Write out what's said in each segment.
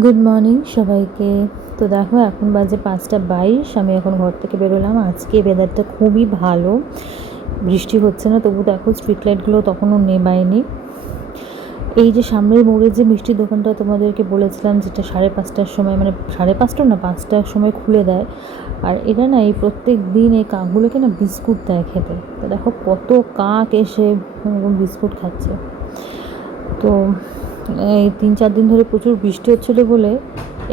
Good morning সবাইকে। তো দেখো এখন বাজে 5:22, আমি এখন ঘর থেকে বেরোলাম। আজকে ওয়েদারটা খুবই ভালো, বৃষ্টি হচ্ছে না, তবু দেখো স্ট্রিট লাইটগুলো তখনও নেবায়নি। এই যে সামনের মোড়ে যে মিষ্টির দোকানটা তোমাদেরকে বলেছিলাম, যেটা 5:30টার সময়, মানে 5:30 না 5টার সময় খুলে দেয়, আর এটা না এই প্রত্যেক দিন এই কাকগুলোকে না বিস্কুট দেয় খেতে। তো দেখো কত কাক এসে বিস্কুট খাচ্ছে। তো এই 3-4 দিন ধরে প্রচুর বৃষ্টি হচ্ছিলো বলে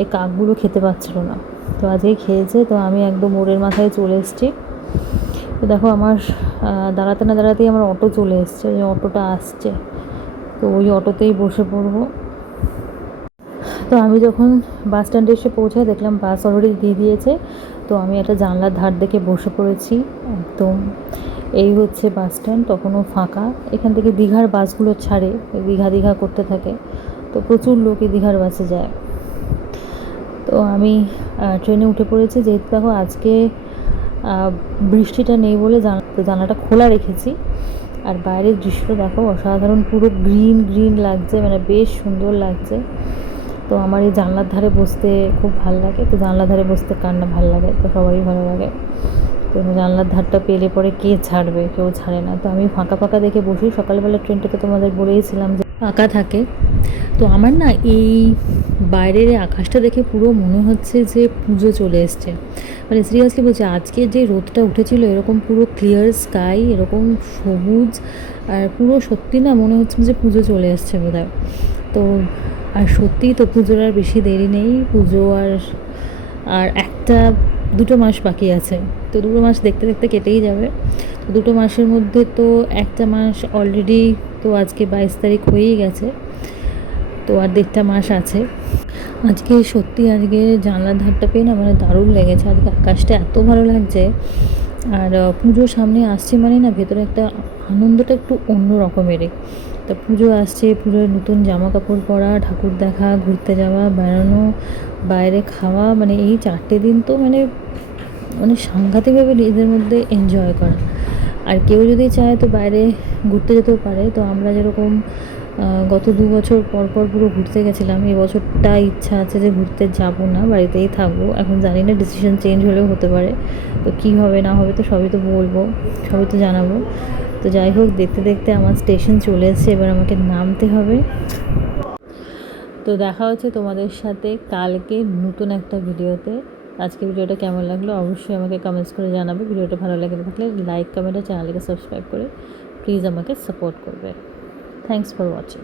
এই কাকগুলো খেতে পাচ্ছিল না, তো আজকে খেয়েছে। তো আমি একদম মোড়ের মাথায় চলে এসেছি। তো দেখো আমার দাঁড়াতে না দাঁড়াতেই আমার অটো চলে এসছে, যে অটোটা আসছে, তো ওই অটোতেই বসে পড়বো। তো আমি যখন বাস স্ট্যান্ডে এসে পৌঁছাই দেখলাম বাস অলরেডি দিয়ে দিয়েছে। তো আমি একটা জানলার ধার দেখে বসে পড়েছি একদম। এই হচ্ছে বাস স্ট্যান্ড, তখনও ফাঁকা। এখান থেকে দীঘার বাসগুলো ছাড়ে, দীঘা করতে থাকে, তো প্রচুর লোকই দীঘার বাসে যায়। তো আমি ট্রেনে উঠে পড়েছি। যেহেতু দেখো আজকে বৃষ্টিটা নেই বলে জানলাটা খোলা রেখেছি, আর বাইরের দৃশ্যটা দেখো অসাধারণ, পুরো গ্রিন গ্রিন লাগছে, মানে বেশ সুন্দর লাগছে। তো আমার এই জানলার ধারে বসতে খুব ভালো লাগে। তো জানলার ধারে বসতে কার না ভালো লাগে, তো সবারই ভালো লাগে। তো জানলার ধারটা পেলে পরে কে ছাড়বে, কেউ ছাড়ে না। তো আমি ফাঁকা ফাঁকা দেখে বসি। সকালবেলা ট্রেনটাতে তোমাদের বলেইছিলাম যে ফাঁকা থাকে। তো আমার না এই বাইরের আকাশটা দেখে পুরো মনে হচ্ছে যে পুজো চলে এসছে। মানে সিরিয়াসলি বলছি, আজকে যে রোদটা উঠেছিল এরকম পুরো ক্লিয়ার স্কাই, এরকম সবুজ, আর পুরো সত্যি না মনে হচ্ছে যে পুজো চলে এসছে বোধহয়। তো আর সত্যিই তো পুজোর আর বেশি দেরি নেই। পুজো আর আর 1-2 মাস বাকি আছে। তো 2 মাস দেখতে দেখতে কেটেই যাবে। তো 2 মাসের মধ্যে তো একটা মাস অলরেডি, তো আজকে 22 তারিখ হয়েই গেছে, তো আর 1.5 মাস আছে। আজকে সত্যি আজকে জানলার ধারটা পেয়ে না মানে দারুণ লেগেছে। আজকে আকাশটা এত ভালো লাগছে, আর পুজো সামনে আসছে মানে না ভেতরে একটা আনন্দটা একটু অন্য রকমেরই। তো পুজো আসছে, পুজোর নতুন জামা কাপড় পরা, ঠাকুর দেখা, ঘুরতে যাওয়া, বেড়ানো, বাইরে খাওয়া, মানে এই 4টে দিন তো মানে মানে সাংঘাতিকভাবে নিজেদের মধ্যে এনজয় করা। আর কেউ যদি চায় তো বাইরে ঘুরতে যেতেও পারে। তো আমরা যেরকম গত 2 বছর পর পর পুরো ঘুরতে গেছিলাম, এই বছরটা ইচ্ছা আছে যে ঘুরতে যাব না, বাড়িতেই থাকবো। এখন জানি না, ডিসিশন চেঞ্জ হলেও হতে পারে। তো কী হবে না হবে তো সবই তো বলবো, সবই তো জানাবো। তো যাই হোক, দেখতে দেখতে আমার স্টেশন চলে এসেছে, এবার আমাকে নামতে হবে। তো দেখা হচ্ছে তোমাদের সাথে কালকে নতুন একটা ভিডিওতে। আজকে ভিডিওটা কেমন লাগলো অবশ্যই আমাকে কমেন্টস করে জানাবে। ভিডিওটা ভালো লাগে থাকলে লাইক, কমেন্ট আর চ্যানেলকে সাবস্ক্রাইব করে প্লিজ আমাকে সাপোর্ট করবে। Thanks for watching.